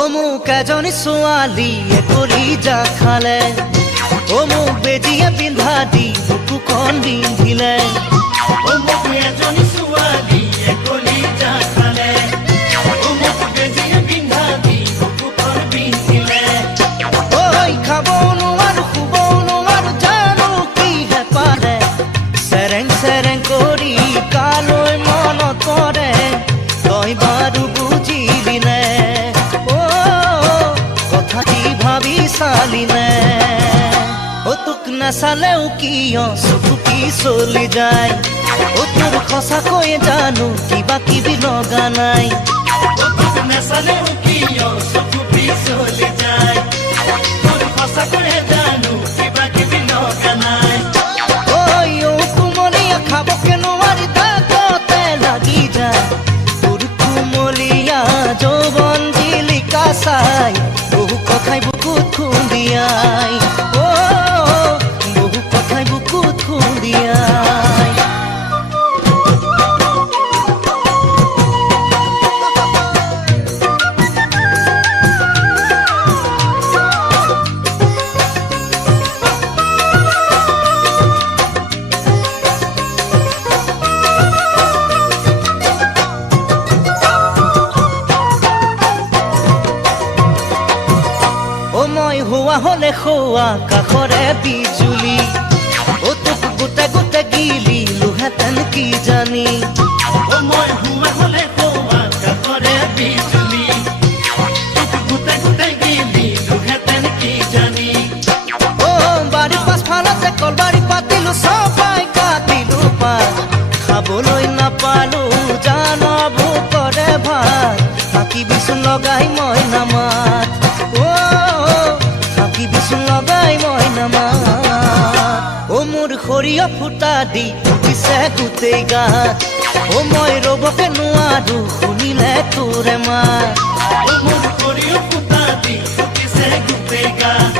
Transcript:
ও মোক এজনী ছোৱালীয়ে কলিজা খালে, ও মোক বেজিয়ে পিন্ধা দি বুকুখন বিন্ধিলে। ও মোক এজনী ছোৱালীয়ে কলিজা খালে, ও মোক বেজিয়ে পিন্ধা দি বুকুখন বিন্ধিলে। ঐ খাবও নোৱাৰো শুবও নোৱাৰো জানো কিহে পাৰে, চেৰেং চেৰেং কৰি কালৈ মনত পৰে, তই বাৰু বুজিলি নে কথাটি ভাবি চালি নে? ও তোক নাচালেও কিয় চকু পিছলি যায়, ও তোৰ সঁচাকৈয়ে জানো কিবা কিবি লগা নাই। ও তোক নাচালেও কিয় চকু পিছলি যায়, তোৰ সঁচাকৈয়ে জানো কিবা কিবি লগা নাই। ঐ কুমলীয়া খাবকে নোৱাৰি তাকতে লাগি যায়, তোৰ কুমলীয়া যৌৱন জিলিকা চাই বহু কথাই বুকুত খুন্দিয়াই, বহু কথাই বুকুত খুন্দিয়াই। মই হোৱা হলে খোৱা কাষৰে বিজুলি, ও তোক গোটে গোটে গিলিলোহেঁতেন কি জানি। ও মই হোৱা হলে খোৱা কাষৰে বিজুলি, তোক গোটে গোটে গিলিলোহেঁতেন কি জানি। বাৰীৰ পাছফালতে কলবাৰী পাতিলো, চপাই কাটিলো পাত, খাবলৈ নাপালো জান ভোকৰে ভাত, থাকিবিচোন লগাই মই নামাত, থাকিবিচোন লগাই মই নামাত। মোৰ সৰিয়হ ফুটা দি উঠিছে গোটেই গাত, মই ৰবকে নোৱাৰো শুনিলে তোৰে মাত। মোৰ সৰিয়হ ফুটা দি উঠিছে গোটেই গাত,